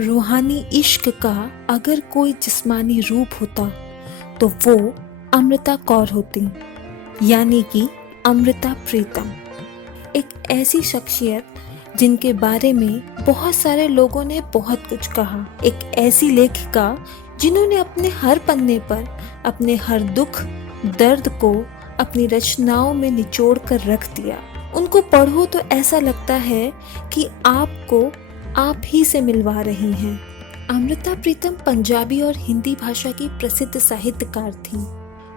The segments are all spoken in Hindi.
रूहानी इश्क का अगर कोई जिस्मानी रूप होता तो वो अमृता कौर होती, यानी कि अमृता प्रीतम। एक ऐसी शख्सियत जिनके बारे में बहुत सारे लोगों ने बहुत कुछ कहा। एक ऐसी लेखिका जिन्होंने अपने हर पन्ने पर अपने हर दुख दर्द को अपनी रचनाओं में निचोड़ कर रख दिया। उनको पढ़ो तो ऐसा लगता है कि आपको आप ही से मिलवा रही हैं। अमृता प्रीतम पंजाबी और हिंदी भाषा की प्रसिद्ध साहित्यकार थी।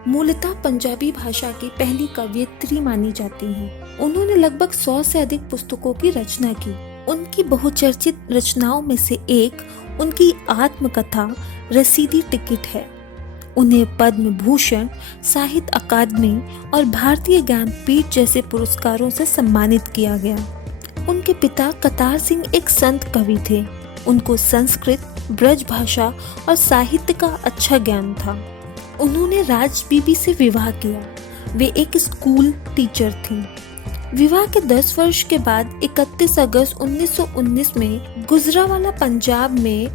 मूलतः पंजाबी भाषा की पहली कवयित्री मानी जाती हैं। उन्होंने लगभग 100 से अधिक पुस्तकों की रचना की। उनकी बहुचर्चित रचनाओं में से एक उनकी आत्मकथा रसीदी टिकट है। उन्हें पद्म भूषण, साहित्य अकादमी और भारतीय ज्ञानपीठ जैसे पुरस्कारों से सम्मानित किया गया। उनके पिता कतार सिंह एक संत कवि थे। उनको संस्कृत, ब्रज भाषा और साहित्य का अच्छा ज्ञान था। उन्होंने राज बीबी से विवाह किया। वे एक स्कूल टीचर थीं। विवाह के 10 वर्ष के बाद 31 अगस्त 1919 में गुजरावाला पंजाब में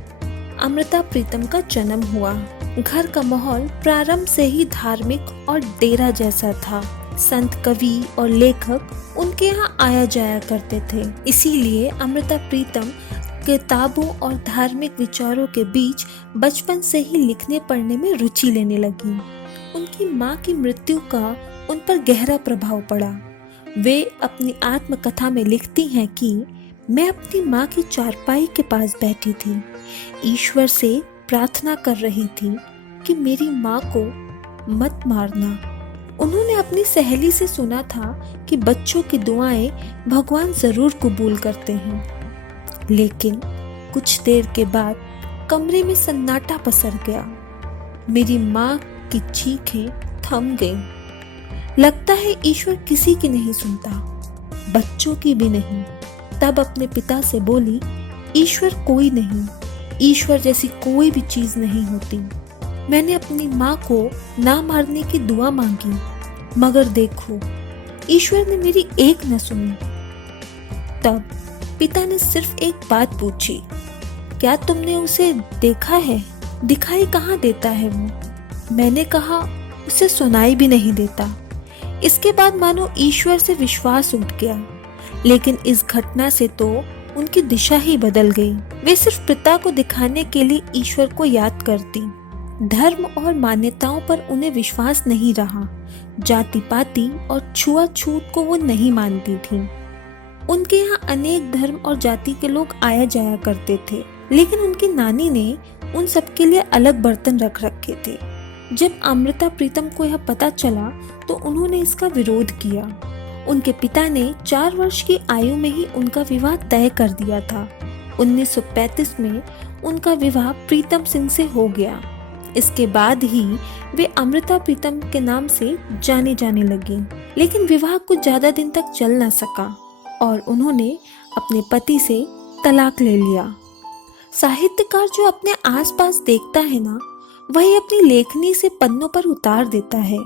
अमृता प्रीतम का जन्म हुआ। घर का माहौल प्रारंभ से ही धार्मिक और डेरा जैसा था। संत कवि और लेखक उनके यहाँ आया जाया करते थे। इसीलिए अमृता प्रीतम किताबों और धार्मिक विचारों के बीच बचपन से ही लिखने पढ़ने में रुचि लेने लगी। उनकी माँ की मृत्यु का उन पर गहरा प्रभाव पड़ा। वे अपनी आत्मकथा में लिखती हैं कि मैं अपनी माँ की चारपाई के पास बैठी थी, ईश्वर से प्रार्थना कर रही थी कि मेरी माँ को मत मारना। उन्होंने अपनी सहेली से सुना था कि बच्चों की दुआएं भगवान जरूर कबूल करते हैं। लेकिन कुछ देर के बाद कमरे में सन्नाटा पसर गया। मेरी माँ की चीखें थम गईं। लगता है ईश्वर किसी की नहीं सुनता, बच्चों की भी नहीं। तब अपने पिता से बोली, ईश्वर कोई नहीं, ईश्वर जैसी कोई भी चीज नहीं होती। मैंने अपनी माँ को ना मारने की दुआ मांगी, मगर देखो ईश्वर ने मेरी एक न सुनी। तब पिता ने सिर्फ एक बात पूछी, क्या तुमने उसे देखा है? दिखाई कहाँ देता है वो? मैंने कहा, उसे सुनाई भी नहीं देता। इसके बाद मानो ईश्वर से विश्वास उठ गया। लेकिन इस घटना से तो उनकी दिशा ही बदल गई। वे सिर्फ पिता को दिखाने के लिए ईश्वर को याद करती। धर्म और मान्यताओं पर उन्हें विश्वास नहीं रहा। जाति पाति और छुआछूत को वो नहीं मानती थी। उनके यहाँ अनेक धर्म और जाति के लोग आया जाया करते थे, लेकिन उनकी नानी ने उन सबके लिए अलग बर्तन रख रखे थे। जब अमृता प्रीतम को यह पता चला तो उन्होंने इसका विरोध किया। उनके पिता ने 4 वर्ष की आयु में ही उनका विवाह तय कर दिया था। 1935 में उनका विवाह प्रीतम सिंह से हो गया। इसके बाद ही वे अमृता प्रीतम के नाम से जाने जाने लगी। लेकिन विवाह कुछ ज्यादा दिन तक चल न सका और उन्होंने अपने पति से तलाक ले लिया। साहित्यकार जो अपने आसपास देखता है ना, वही अपनी लेखनी से पन्नों पर उतार देता है।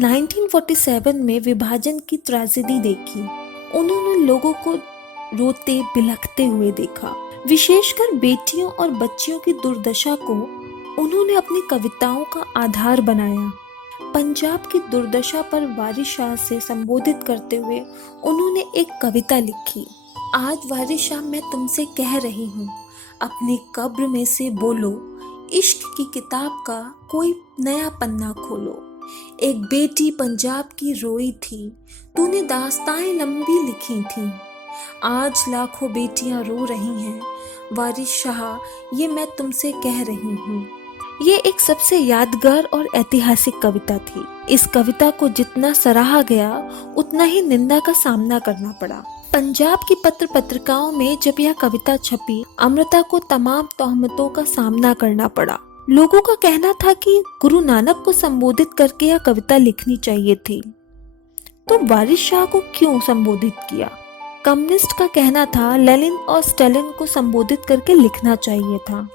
1947 में विभाजन की त्राजेडी देखी। उन्होंने लोगों को रोते बिलखते हुए देखा। विशेषकर बेटियों और बच्चियों की दुर्दशा को उन्होंने अपनी कविताओं का आधार बनाया। पंजाब की दुर्दशा पर वारिस शाह से संबोधित करते हुए उन्होंने एक कविता लिखी। आज वारिस शाह मैं तुमसे कह रही हूँ, अपनी कब्र में से बोलो, इश्क की किताब का कोई नया पन्ना खोलो। एक बेटी पंजाब की रोई थी, तूने दास्ताएं लंबी लिखी थी। आज लाखों बेटियां रो रही हैं, वारिस शाह ये मैं तुमसे कह रही हूँ। ये एक सबसे यादगार और ऐतिहासिक कविता थी। इस कविता को जितना सराहा गया उतना ही निंदा का सामना करना पड़ा। पंजाब की पत्र पत्रिकाओं में जब यह कविता छपी, अमृता को तमाम तोहमतों का सामना करना पड़ा। लोगों का कहना था कि गुरु नानक को संबोधित करके यह कविता लिखनी चाहिए थी, तो वारिस शाह को क्यों संबोधित किया? कम्युनिस्ट का कहना था लेनिन और स्टालिन को संबोधित करके लिखना चाहिए था।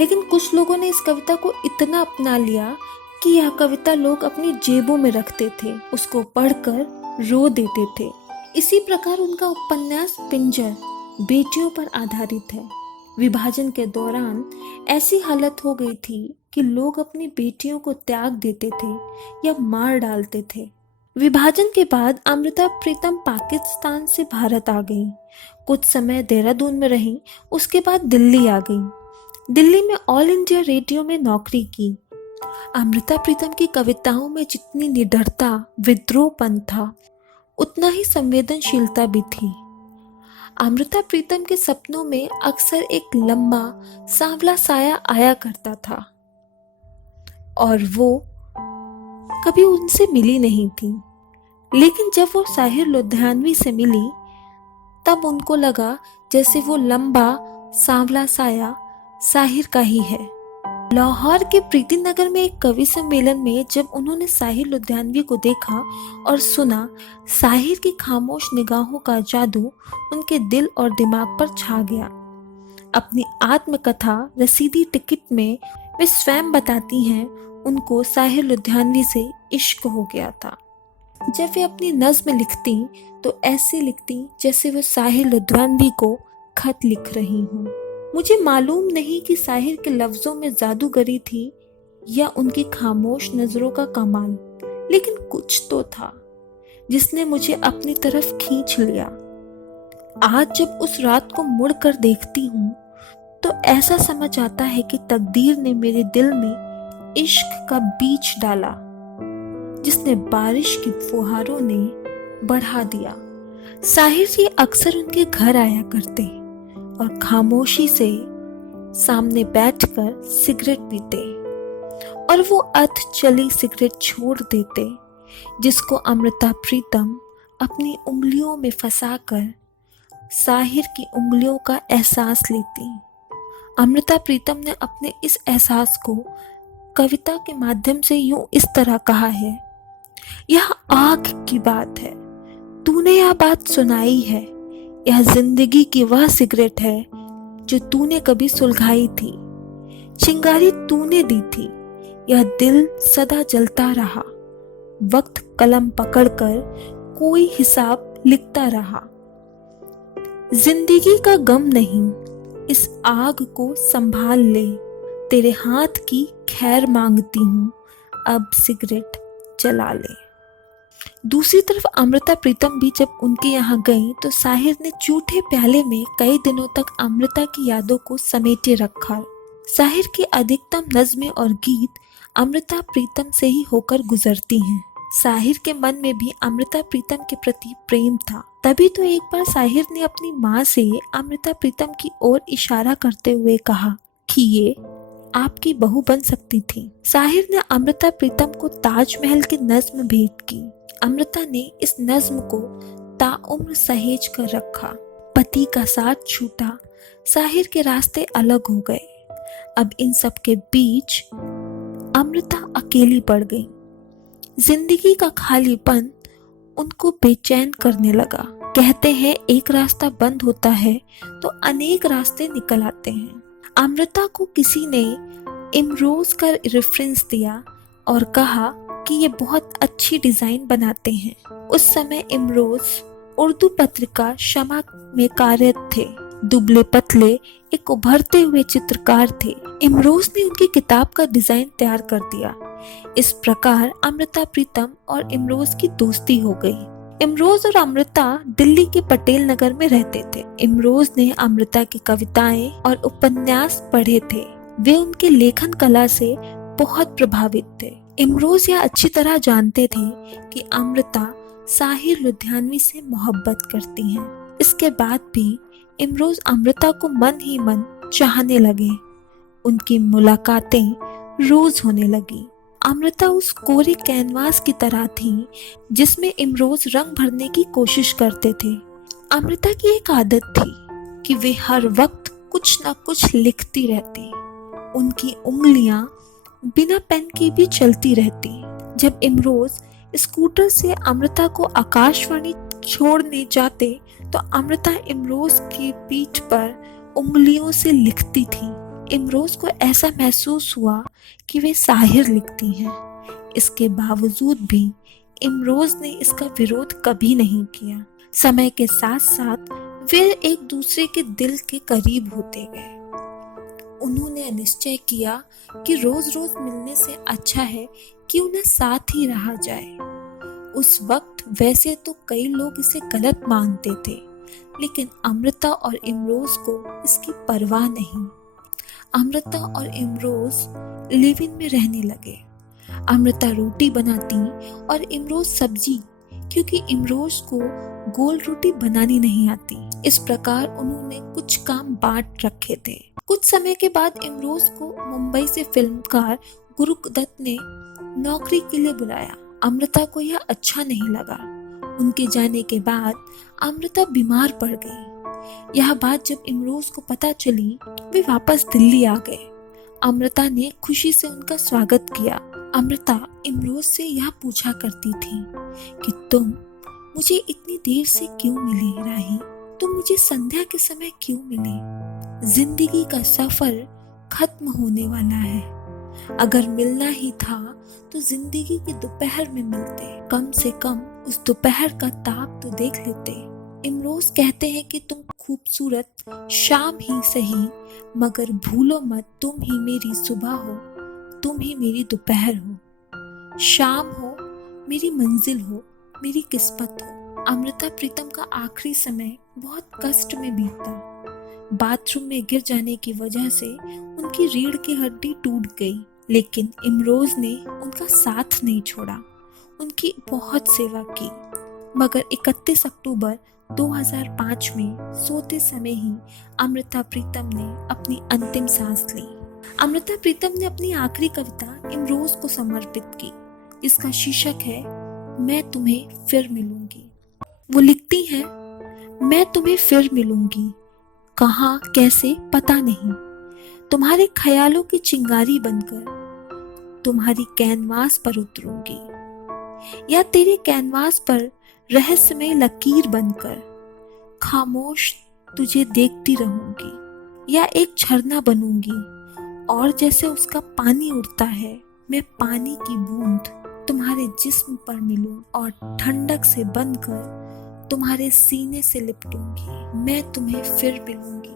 लेकिन कुछ लोगों ने इस कविता को इतना अपना लिया कि यह कविता लोग अपनी जेबों में रखते थे, उसको पढ़कर रो देते थे। इसी प्रकार उनका उपन्यास पिंजर बेटियों पर आधारित है। विभाजन के दौरान ऐसी हालत हो गई थी कि लोग अपनी बेटियों को त्याग देते थे या मार डालते थे। विभाजन के बाद अमृता प्रीतम पाकिस्तान से भारत आ गई। कुछ समय देहरादून में रही, उसके बाद दिल्ली आ गई। दिल्ली में ऑल इंडिया रेडियो में नौकरी की। अमृता प्रीतम की कविताओं में जितनी निडरता, विद्रोहपन था, उतना ही संवेदनशीलता भी थी। अमृता प्रीतम के सपनों में अक्सर एक लंबा सांवला साया आया करता था और वो कभी उनसे मिली नहीं थी। लेकिन जब वो साहिर लुधियानवी से मिली तब उनको लगा जैसे वो लंबा सांवला साया साहिर का ही है। लाहौर के प्रीति नगर में एक कवि सम्मेलन में जब उन्होंने साहिर लुधियानवी को देखा और सुना, साहिर की खामोश निगाहों का जादू उनके दिल और दिमाग पर छा गया। अपनी आत्मकथा रसीदी टिकट में वे स्वयं बताती हैं, उनको साहिर लुधियानवी से इश्क हो गया था। जब वे अपनी नज़्म लिखती तो ऐसे लिखती जैसे वो साहिर लुधियानवी को खत लिख रही हूँ। मुझे मालूम नहीं कि साहिर के लफ्ज़ों में जादूगरी थी या उनकी खामोश नज़रों का कमाल, लेकिन कुछ तो था जिसने मुझे अपनी तरफ खींच लिया। आज जब उस रात को मुड़ कर देखती हूँ तो ऐसा समझ आता है कि तकदीर ने मेरे दिल में इश्क का बीज डाला, जिसने बारिश की फुहारों ने बढ़ा दिया। साहिर जी अक्सर उनके घर आया करते और खामोशी से सामने बैठकर सिगरेट पीते और वो अध चली सिगरेट छोड़ देते, जिसको अमृता प्रीतम अपनी उंगलियों में फंसाकर साहिर की उंगलियों का एहसास लेती। अमृता प्रीतम ने अपने इस एहसास को कविता के माध्यम से यूं इस तरह कहा है, यह आग की बात है, तूने यह बात सुनाई है, यह जिंदगी की वह सिगरेट है जो तूने कभी सुलगाई थी, चिंगारी तूने दी थी, यह दिल सदा जलता रहा, वक्त कलम पकड़कर कोई हिसाब लिखता रहा। जिंदगी का गम नहीं, इस आग को संभाल ले, तेरे हाथ की खैर मांगती हूँ, अब सिगरेट जला ले। दूसरी तरफ अमृता प्रीतम भी जब उनके यहाँ गई तो साहिर ने जूठे प्याले में कई दिनों तक अमृता की यादों को समेटे रखा। साहिर की अधिकतम नज़्में और गीत अमृता प्रीतम से ही होकर गुजरती हैं। साहिर के मन में भी अमृता प्रीतम के प्रति प्रेम था। तभी तो एक बार साहिर ने अपनी माँ से अमृता प्रीतम की ओर इशारा करते हुए कहा कि ये आपकी बहू बन सकती थी। साहिर ने अमृता प्रीतम को ताजमहल की नज़्म भेंट की। अमृता ने इस नज़्म को ताउम्र सहेज कर रखा। पति का साथ छूटा, साहिर के रास्ते अलग हो गए। अब इन सब के बीच अमृता अकेली पड़ गई। जिंदगी का खालीपन उनको बेचैन करने लगा। कहते हैं एक रास्ता बंद होता है तो अनेक रास्ते निकल आते हैं। अमृता को किसी ने इमरोज का रेफरेंस दिया और कहा कि ये बहुत अच्छी डिजाइन बनाते हैं। उस समय इमरोज उर्दू पत्रिका शमा में कार्यरत थे। दुबले पतले एक उभरते हुए चित्रकार थे। इमरोज ने उनकी किताब का डिजाइन तैयार कर दिया। इस प्रकार अमृता प्रीतम और इमरोज की दोस्ती हो गई। इमरोज और अमृता दिल्ली के पटेल नगर में रहते थे। इमरोज ने अमृता की कविताएं और उपन्यास पढ़े थे। वे उनके लेखन कला से बहुत प्रभावित थे। इमरोज यह अच्छी तरह जानते थे कि अमृता साहिर लुधियानवी से मोहब्बत करती हैं। इसके बाद भी इमरोज अमृता को मन ही मन चाहने लगे। उनकी मुलाकातें रोज होने लगी। अमृता उस कोरे कैनवास की तरह थी जिसमें इमरोज रंग भरने की कोशिश करते थे। अमृता की एक आदत थी कि वे हर वक्त कुछ न कुछ लिखती रहती। उनकी उंगलियां बिना पेन के भी चलती रहती। जब इमरोज स्कूटर से अमृता को आकाशवाणी छोड़ने जाते तो अमृता इमरोज की पीठ पर उंगलियों से लिखती थी। इमरोज को ऐसा महसूस हुआ कि वे साहिर लिखती हैं। इसके बावजूद भी इमरोज ने इसका विरोध कभी नहीं किया। समय के साथ साथ वे एक दूसरे के दिल के करीब होते गए। उन्होंने निश्चय किया कि रोज रोज मिलने से अच्छा है कि उन्हें साथ ही रहा जाए। उस वक्त वैसे तो कई लोग इसे गलत मानते थे, लेकिन अमृता और इमरोज को इसकी परवाह नहीं। अमृता और इमरोज लिव इन में रहने लगे। अमृता रोटी बनाती और इमरोज सब्जी, क्योंकि इमरोज को गोल रोटी बनानी नहीं आती। इस प्रकार उन्होंने कुछ काम बांट रखे थे। कुछ समय के बाद इमरोज को मुंबई से फिल्मकार गुरुदत्त ने नौकरी के लिए बुलाया। अमृता को यह अच्छा नहीं लगा। उनके जाने के बाद अमृता बीमार पड़ गई। यह बात जब इमरोज को पता चली, वे वापस दिल्ली आ गए। अमृता ने खुशी से उनका स्वागत किया। अमृता इमरोज से यह पूछा करती थी कि तुम मुझे इतनी देर से क्यों मिले राही? तुम मुझे संध्या के समय क्यों मिले? जिंदगी का सफर खत्म होने वाला है। अगर मिलना ही था तो जिंदगी की दोपहर में मिलते, कम से कम उस दोपहर का ताप तो देख लेते। इमरोज कहते हैं कि तुम खूबसूरत शाम ही सही, मगर भूलो मत तुम ही मेरी सुबह हो, तुम ही मेरी दोपहर हो। शाम हो, मेरी मंजिल हो, मेरी किस्मत हो। अमृता प्रीतम का आखिरी समय बहुत कष्ट में बीता। बाथरूम में गिर जाने की वजह से उनकी रीढ़ की हड्डी टूट गई, लेकिन इमरोज ने उनका साथ नहीं छोड़ा, उनकी बहुत सेवा की। मगर 31 अक्टूबर 2005 में सोते समय ही अमृता प्रीतम ने अपनी अंतिम सांस ली। अमृता प्रीतम ने अपनी आखिरी कविता इमरोज को समर्पित की, जिसका शीर्षक है मैं तुम्हें फिर मिलूंगी। वो लिखती हैं, मैं तुम्हें फिर मिलूंगी, कहाँ कैसे पता नहीं, तुम्हारे ख्यालों की चिंगारी बनकर तुम्हारी कैनवास पर उतरूंगी, या तेरे कैनवास पर रहस्यमय लकीर बनकर खामोश तुझे देखती रहूंगी, या एक झरना बनूंगी और जैसे उसका पानी उड़ता है, मैं पानी की बूंद तुम्हारे जिस्म पर मिलूं और ठंडक से बनकर तुम्हारे सीने से लिपटूंगी। मैं तुम्हें फिर मिलूंगी,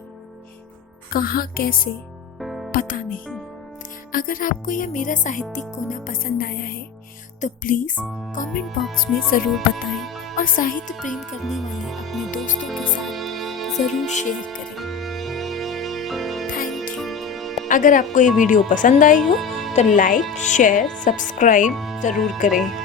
कहाँ कैसे पता नहीं। अगर आपको यह मेरा साहित्यिक कोना पसंद आया है तो प्लीज़ कमेंट बॉक्स में ज़रूर बताएं और साहित्य प्रेम करने वाले अपने दोस्तों के साथ ज़रूर शेयर करें। Thank you. अगर आपको ये वीडियो पसंद आई हो तो लाइक, शेयर, सब्सक्राइब ज़रूर करें।